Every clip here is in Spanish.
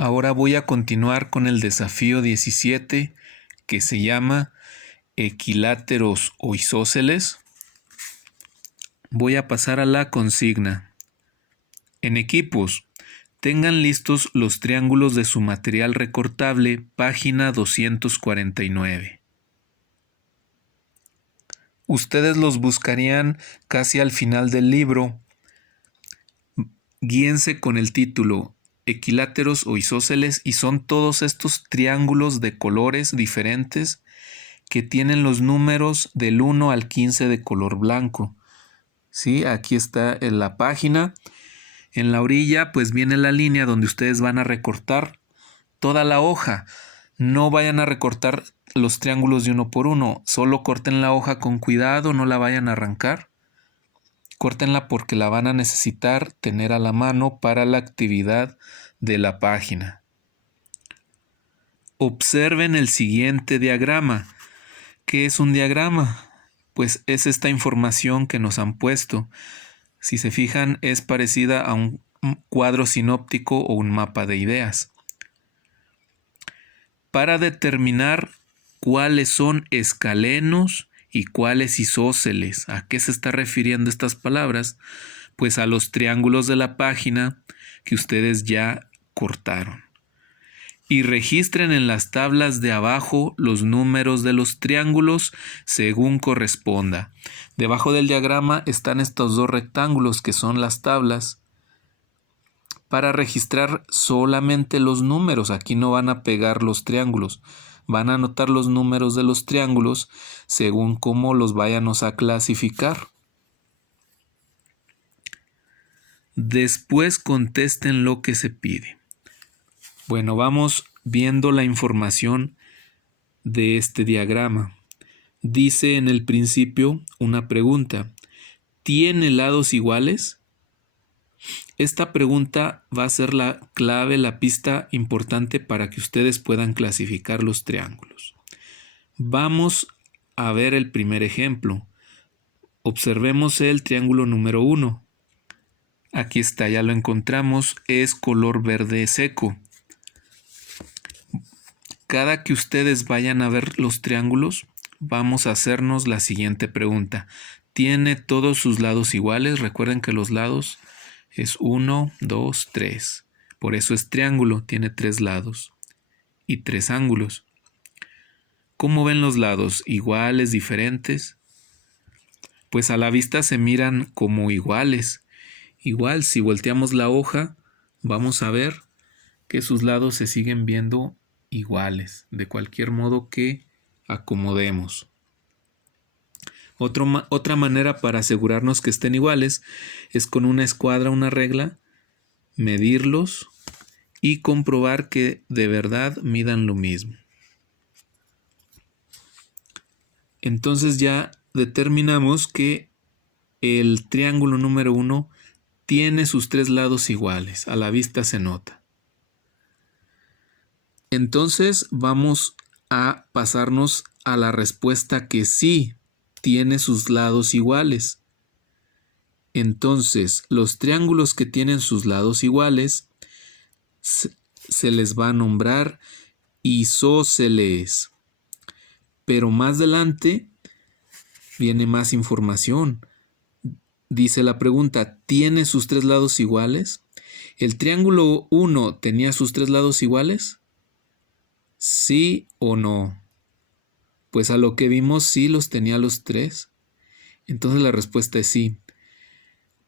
Ahora voy a continuar con el desafío 17 que se llama equiláteros o isósceles. Voy a pasar a la consigna. En equipos, tengan listos los triángulos de su material recortable, página 249. Ustedes los buscarían casi al final del libro. Guíense con el título equiláteros o isósceles y son todos estos triángulos de colores diferentes que tienen los números del 1 al 15 de color blanco. ¿Sí? Aquí está en la página. En la orilla pues viene la línea donde ustedes van a recortar toda la hoja. No vayan a recortar los triángulos de uno por uno. Solo corten la hoja con cuidado, no la vayan a arrancar. Córtenla porque la van a necesitar tener a la mano para la actividad de la página. Observen el siguiente diagrama. ¿Qué es un diagrama? Pues es esta información que nos han puesto. Si se fijan, es parecida a un cuadro sinóptico o un mapa de ideas. Para determinar cuáles son escalenos y cuáles isósceles. ¿A qué se está refiriendo estas palabras? Pues a los triángulos de la página que ustedes ya cortaron. Y registren en las tablas de abajo los números de los triángulos según corresponda. Debajo del diagrama están estos dos rectángulos que son las tablas para registrar solamente los números. Aquí no van a pegar los triángulos. Van a anotar los números de los triángulos según cómo los vayamos a clasificar. Después contesten lo que se pide. Bueno, vamos viendo la información de este diagrama. Dice en el principio una pregunta. ¿Tiene lados iguales? Esta pregunta va a ser la clave, la pista importante para que ustedes puedan clasificar los triángulos. Vamos a ver el primer ejemplo. Observemos el triángulo número 1. Aquí está, ya lo encontramos, es color verde seco. Cada que ustedes vayan a ver los triángulos, vamos a hacernos la siguiente pregunta. ¿Tiene todos sus lados iguales? Recuerden que los lados es 1, 2, 3. Por eso es triángulo, tiene 3 lados y 3 ángulos. ¿Cómo ven los lados? ¿Iguales, diferentes? Pues a la vista se miran como iguales. Igual, si volteamos la hoja, vamos a ver que sus lados se siguen viendo iguales, de cualquier modo que acomodemos. Otra manera para asegurarnos que estén iguales es con una escuadra, una regla, medirlos y comprobar que de verdad midan lo mismo. Entonces ya determinamos que el triángulo número 1 tiene sus 3 lados iguales, a la vista se nota. Entonces vamos a pasarnos a la respuesta que sí tiene sus lados iguales. Entonces, los triángulos que tienen sus lados iguales se les va a nombrar isósceles. Pero más adelante viene más información. Dice la pregunta, ¿tiene sus 3 lados iguales? ¿El triángulo 1 tenía sus 3 lados iguales? ¿Sí o no? Pues a lo que vimos sí los tenía los 3. Entonces la respuesta es sí.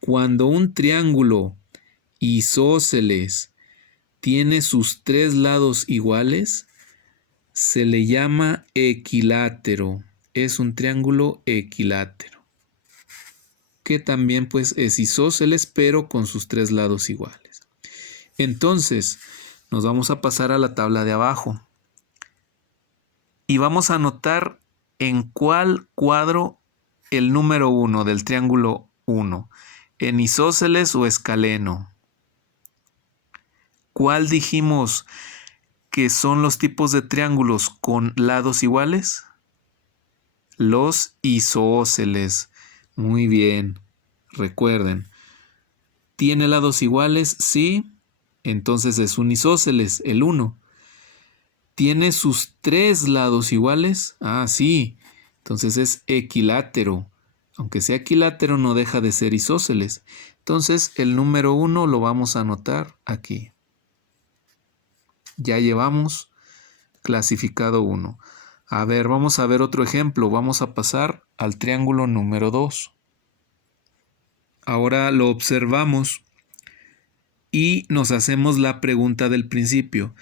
Cuando un triángulo isósceles tiene sus 3 lados iguales, se le llama equilátero. Es un triángulo equilátero. Que también pues es isósceles pero con sus 3 lados iguales. Entonces nos vamos a pasar a la tabla de abajo. Y vamos a anotar en cuál cuadro el número 1 del triángulo 1. ¿En isósceles o escaleno? ¿Cuál dijimos que son los tipos de triángulos con lados iguales? Los isósceles. Muy bien. Recuerden. ¿Tiene lados iguales? Sí. entonces es un isósceles, el 1. ¿Tiene sus 3 lados iguales? Ah, sí, entonces es equilátero. Aunque sea equilátero, no deja de ser isósceles. Entonces, el número 1 lo vamos a anotar aquí. Ya llevamos clasificado 1. A ver, vamos a ver otro ejemplo. Vamos a pasar al triángulo número 2. Ahora lo observamos y nos hacemos la pregunta del principio.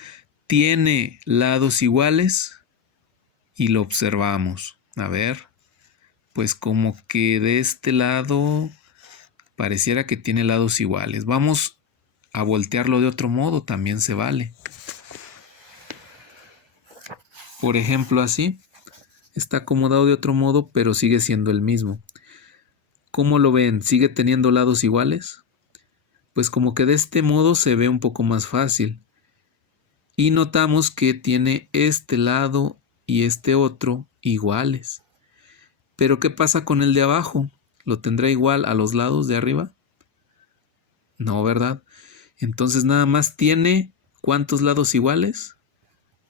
¿Tiene lados iguales? Y lo observamos. A ver, pues como que de este lado pareciera que tiene lados iguales. Vamos a voltearlo de otro modo, también se vale. Por ejemplo, así. Está acomodado de otro modo, pero sigue siendo el mismo. ¿Cómo lo ven? ¿Sigue teniendo lados iguales? Pues como que de este modo se ve un poco más fácil. Y notamos que tiene este lado y este otro iguales. Pero ¿qué pasa con el de abajo? ¿Lo tendrá igual a los lados de arriba? No, ¿verdad? Entonces nada más tiene ¿cuántos lados iguales?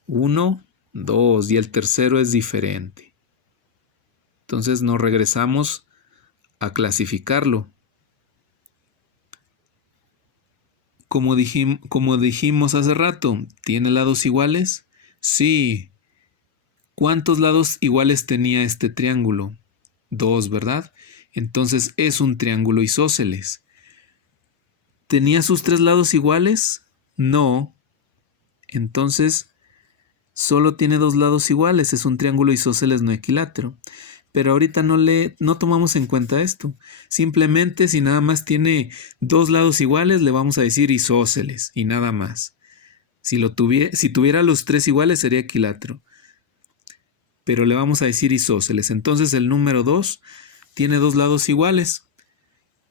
1, 2 y el tercero es diferente. Entonces nos regresamos a clasificarlo. Como dijimos hace rato, ¿tiene lados iguales? Sí. ¿Cuántos lados iguales tenía este triángulo? 2, ¿verdad? Entonces es un triángulo isósceles. ¿Tenía sus 3 lados iguales? No. Entonces solo tiene 2 lados iguales, es un triángulo isósceles no equilátero. Pero ahorita no tomamos en cuenta esto. Simplemente si nada más tiene 2 lados iguales, le vamos a decir isósceles y nada más. Si tuviera los 3 iguales sería equilátero. Pero le vamos a decir isósceles. Entonces el número 2 tiene 2 lados iguales.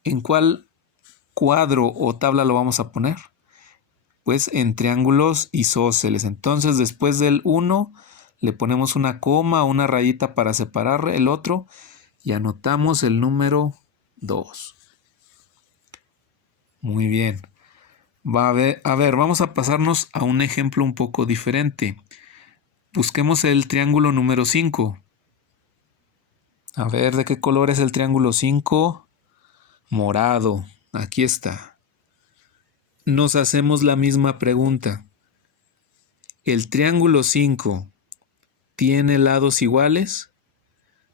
¿En cuál cuadro o tabla lo vamos a poner? Pues en triángulos isósceles. Entonces después del 1 le ponemos una coma o una rayita para separar el otro y anotamos el número 2. Muy bien. A ver, vamos a pasarnos a un ejemplo un poco diferente. Busquemos el triángulo número 5. A ver, ¿de qué color es el triángulo 5? Morado. Aquí está. Nos hacemos la misma pregunta. ¿El triángulo 5 tiene lados iguales?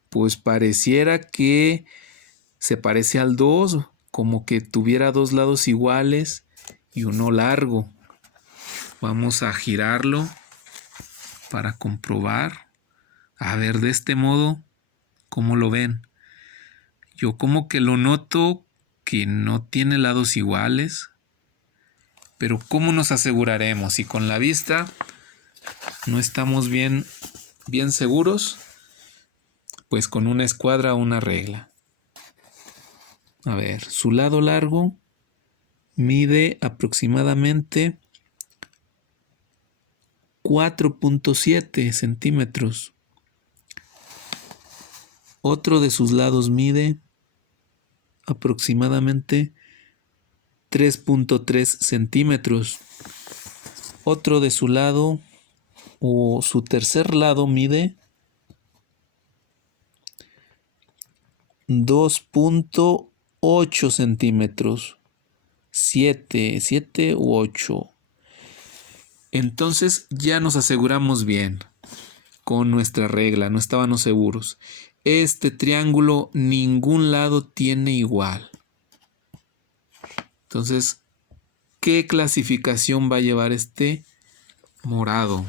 Pues pareciera que se parece al 2, como que tuviera 2 lados iguales y uno largo. Vamos a girarlo para comprobar. A ver, de este modo, ¿cómo lo ven? Yo como que lo noto que no tiene lados iguales, pero ¿cómo nos aseguraremos? Si con la vista no estamos bien seguros, pues con una escuadra o una regla. A ver, su lado largo mide aproximadamente 4.7 centímetros. Otro de sus lados mide aproximadamente 3.3 centímetros. Otro de su lado o su tercer lado mide 2.8 centímetros. 7 u 8. Entonces ya nos aseguramos bien con nuestra regla, no estábamos seguros. Este triángulo ningún lado tiene igual. Entonces, ¿qué clasificación va a llevar este morado?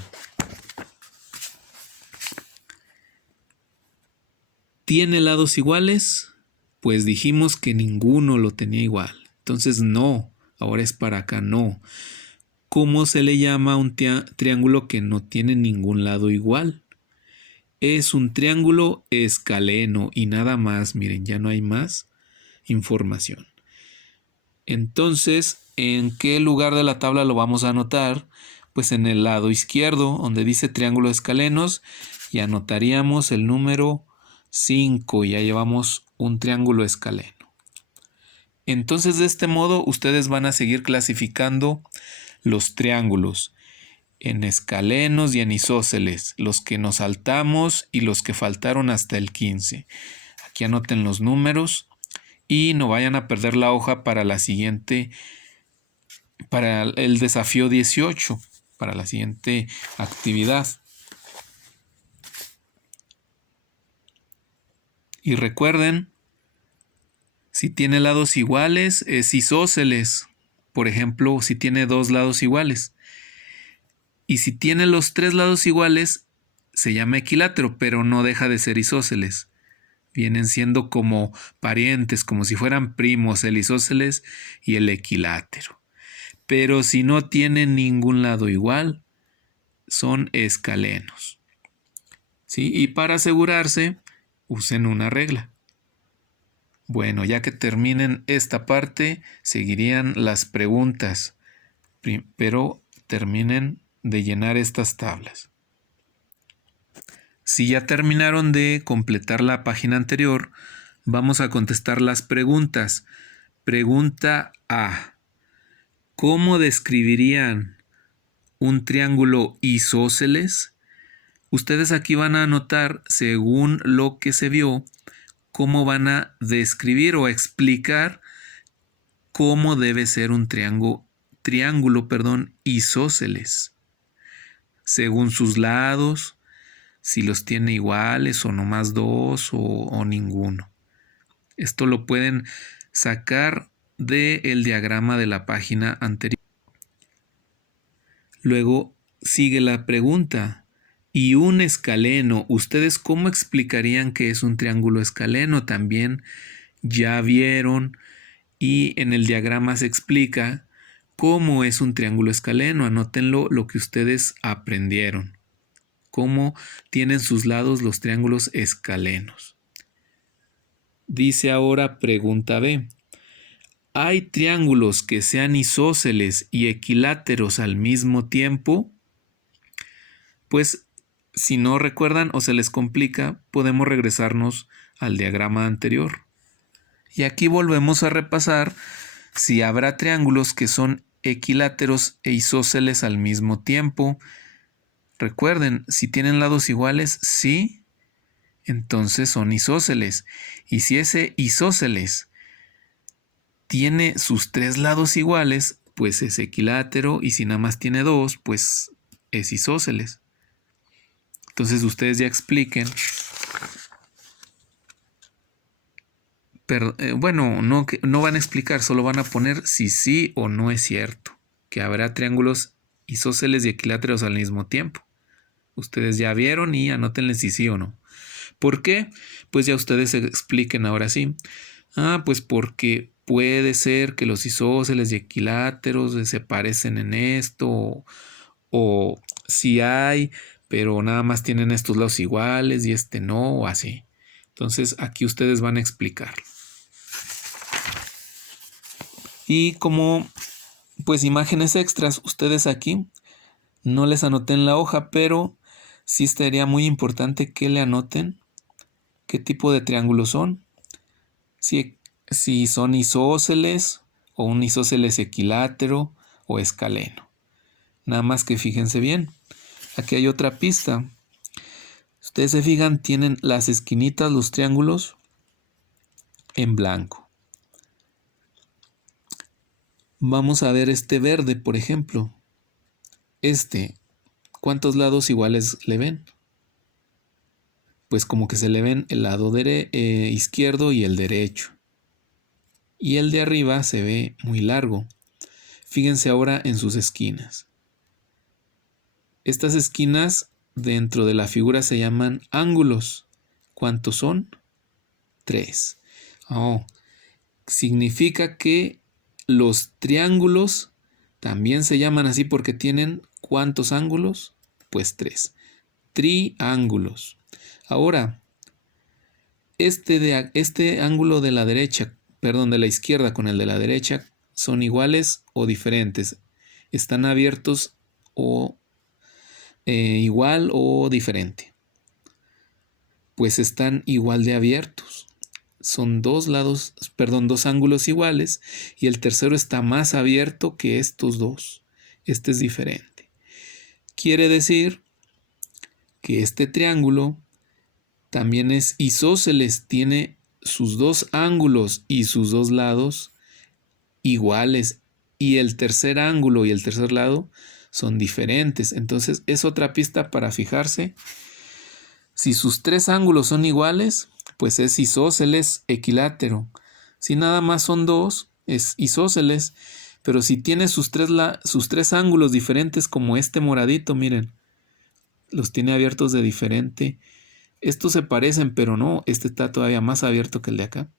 ¿Tiene lados iguales? Pues dijimos que ninguno lo tenía igual. Entonces no, ahora es para acá, no. ¿Cómo se le llama a un triángulo que no tiene ningún lado igual? Es un triángulo escaleno y nada más. Miren, ya no hay más información. Entonces, ¿en qué lugar de la tabla lo vamos a anotar? Pues en el lado izquierdo, donde dice triángulo escalenos, y anotaríamos el número 5. Ya llevamos un triángulo escaleno. Entonces, de este modo, ustedes van a seguir clasificando los triángulos en escalenos y en isósceles, los que nos saltamos y los que faltaron hasta el 15. Aquí anoten los números y no vayan a perder la hoja para la siguiente, para el desafío 18, para la siguiente actividad. Y recuerden, si tiene lados iguales, es isósceles. Por ejemplo, si tiene dos lados iguales. Y si tiene los tres lados iguales, se llama equilátero, pero no deja de ser isósceles. Vienen siendo como parientes, como si fueran primos, el isósceles y el equilátero. Pero si no tienen ningún lado igual, son escalenos. ¿Sí? Y para asegurarse, usen una regla. Bueno, ya que terminen esta parte, seguirían las preguntas, pero terminen de llenar estas tablas. Si ya terminaron de completar la página anterior, vamos a contestar las preguntas. Pregunta A. ¿Cómo describirían un triángulo isósceles? Ustedes aquí van a anotar, según lo que se vio, cómo van a describir o explicar cómo debe ser un triángulo isósceles. Según sus lados, si los tiene iguales o nomás dos o ninguno. Esto lo pueden sacar del diagrama de la página anterior. Luego sigue la pregunta. ¿Y un escaleno? ¿Ustedes cómo explicarían que es un triángulo escaleno? También ya vieron y en el diagrama se explica cómo es un triángulo escaleno. Anótenlo lo que ustedes aprendieron. Cómo tienen sus lados los triángulos escalenos. Dice ahora pregunta B. ¿Hay triángulos que sean isósceles y equiláteros al mismo tiempo? Pues si no recuerdan o se les complica, podemos regresarnos al diagrama anterior. Y aquí volvemos a repasar si habrá triángulos que son equiláteros e isósceles al mismo tiempo. Recuerden, si tienen lados iguales, sí, entonces son isósceles. Y si ese isósceles tiene sus tres lados iguales, pues es equilátero, y si nada más tiene dos, pues es isósceles. Entonces ustedes ya expliquen. Pero, bueno, no van a explicar, solo van a poner si sí o no es cierto, que habrá triángulos isósceles y equiláteros al mismo tiempo. Ustedes ya vieron y anótenle si sí o no. ¿Por qué? Pues ya ustedes se expliquen ahora sí. Pues porque puede ser que los isósceles y equiláteros se parecen en esto, o si hay, pero nada más tienen estos lados iguales y este no, o así. Entonces aquí ustedes van a explicar. Y como pues imágenes extras, ustedes aquí no les anoté en la hoja, pero sí estaría muy importante que le anoten qué tipo de triángulos son. Si son isósceles o un isósceles equilátero o escaleno. Nada más que fíjense bien. Aquí hay otra pista. Ustedes se fijan, tienen las esquinitas, los triángulos en blanco. Vamos a ver este verde, por ejemplo. ¿Cuántos lados iguales le ven? Pues como que se le ven el lado izquierdo y el derecho. Y el de arriba se ve muy largo. Fíjense ahora en sus esquinas. Estas esquinas dentro de la figura se llaman ángulos. ¿Cuántos son? 3. Significa que los triángulos también se llaman así porque tienen ¿cuántos ángulos? Pues 3. Triángulos. Ahora, este ángulo de la de la izquierda con el de la derecha, ¿son iguales o diferentes? ¿Están abiertos o igual o diferente? Pues están igual de abiertos. Son dos ángulos iguales y el tercero está más abierto que estos dos. este es diferente. Quiere decir que este triángulo también es isósceles, tiene sus dos ángulos y sus dos lados iguales, y el tercer ángulo y el tercer lado son diferentes. Entonces es otra pista para fijarse. Si sus tres ángulos son iguales, pues es isósceles equilátero. Si nada más son dos, es isósceles. Pero si tiene sus tres ángulos diferentes, como este moradito, miren, los tiene abiertos de diferente. Estos se parecen, pero no, este está todavía más abierto que el de acá.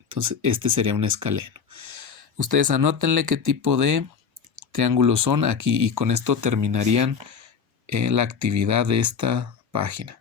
Entonces este sería un escaleno. Ustedes anótenle qué tipo de triángulos son aquí, y con esto terminarían la actividad de esta página.